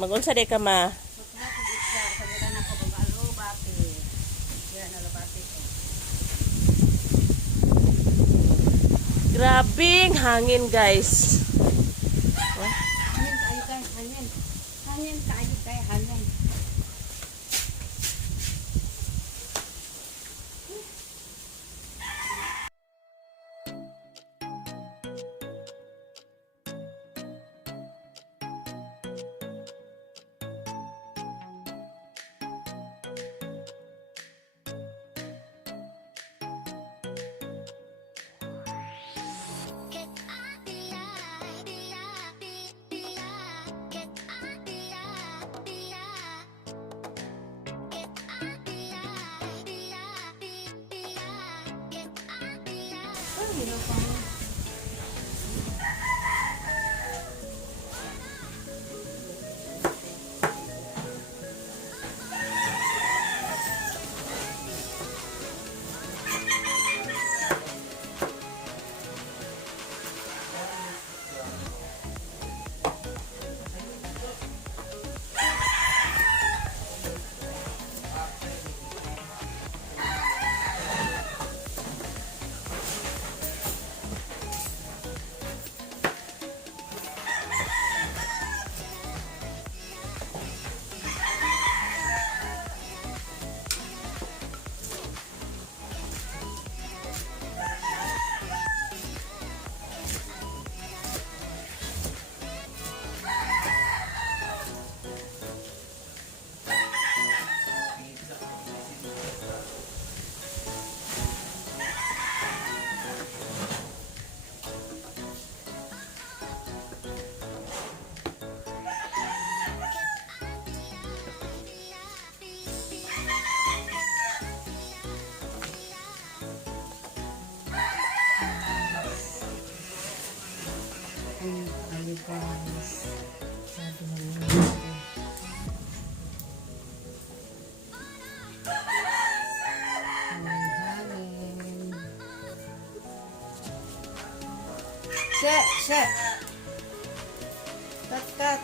Magunsa di ka ma? Grabing hangin guys. Hangin kayo guys, hangin. Hangin kayo guys, hangin. Guys, sabi naman hangin. Shit. Cut.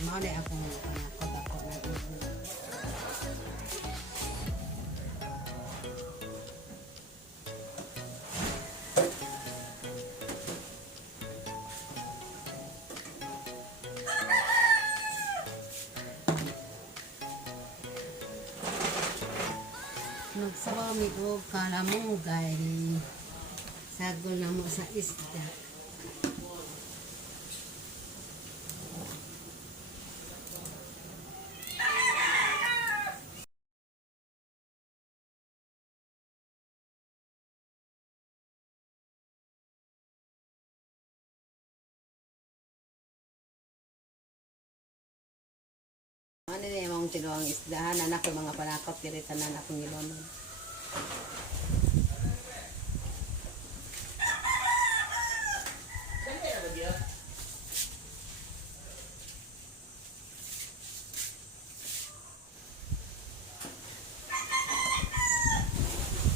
Mao na akong ako na ibu. Nagsabaw mi og kalamungay. Sagol na mo sa isda. Ano na yung mga tinuang isdahan, anak ko mga panakot, kiritanan akong ilonon.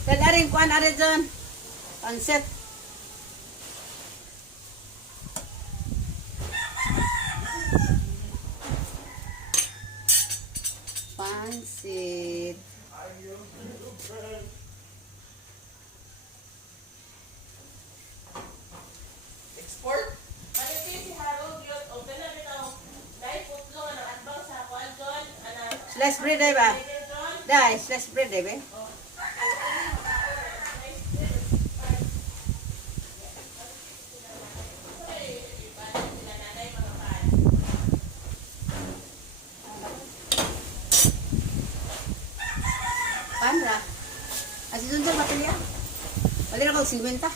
Dadaring kuan ari dyan. Pansit. Pansit. Export? Malipin si Harold yun. O na bitaw. Dahil putlo nga ng atbang sa kuan John. Slice bread ay ba? Dahil slice bread ay ba? Panra. Asi doon dyan mapilya. Wala na kong simenta.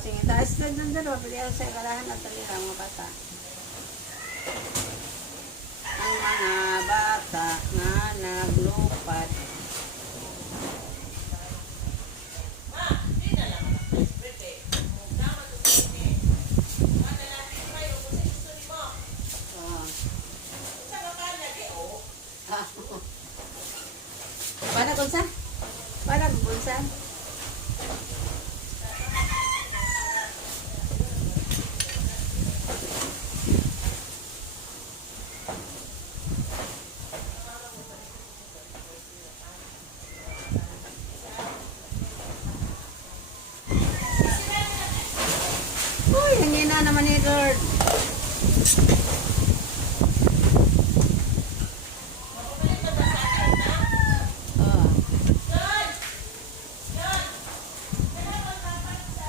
Sige, taas doon dyan mapilya sa kalahan at talira mga bata. ang mga bata nga naglupad. Ma, di na lang ang birthday. Kung dapat ito sini. Kada natin kayo, kung sa gusto ni mo. Oh. Sa makanya, di o. Para kung saan? Para kung saan? Uy, hangina naman ni Lord. Mapapalik na ba sa akin na? Oh. Yon! Yon! Kailangan dapat sa...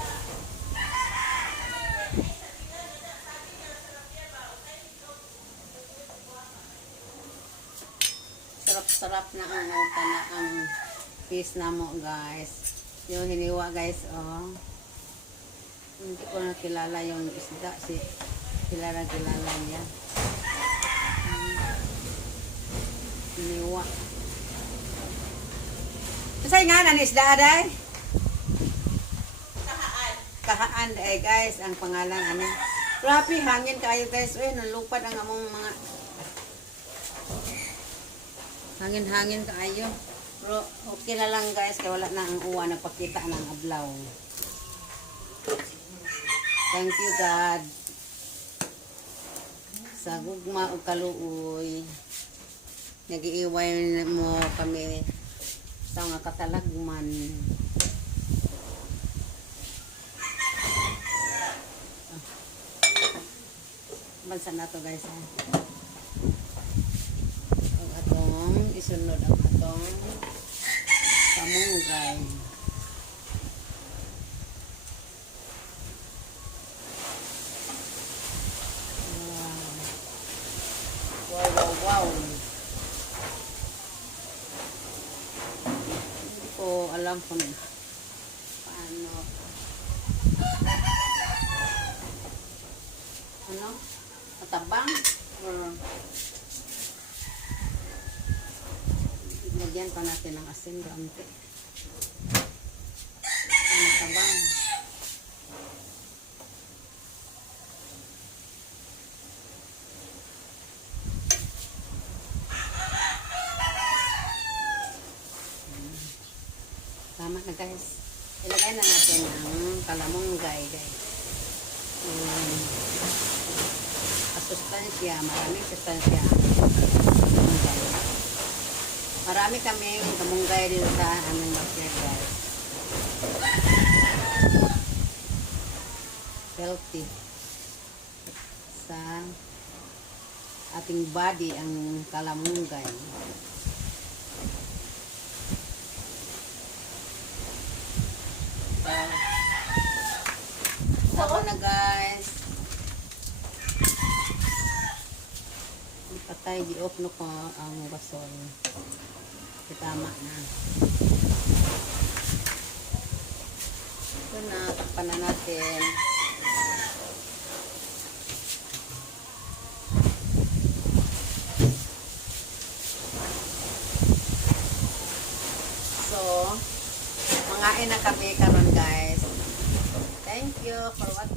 Sarap-sarap na ang uta na ang fish na mo, guys. Yung hiniwa, guys, oh. Hindi ko na kilala yung isda. Kilala niya. Hiniwa. Kasi nga na isda, aday? Kahaan. Kahaan, eh, guys, ang pangalan, ano. Grabe, hangin kayo, guys. Uy, nalupad ang among mga... Hangin-hangin kayo. Pero okay na lang, guys, kaya wala na ang uwa nagpakita ng adlaw. Thank you, God. Sa gugma o kaluoy, nag-iiway mo kami sa mga katalagman. Bansa na to, guys, ha? Ang atong isunod ang atong kamunggay. Wow. Hindi ko alam kung paano. Ano? Matabang? Or lagyan pa natin ng asin gamte. Matabang. Tama na, guys. Ilagay na natin ang kalamunggay, guys. Sustansya, maraming sustansya ang kamunggay. Marami kaming kamunggay dito sa aming backyard, guys. Healthy sa ating body ang kalamunggay. Ako na, guys. Patay, di-off no ko ang basol. Tama na. Ito na, takpan na natin. So, mangain na kami karon, guys. Thank you for watching.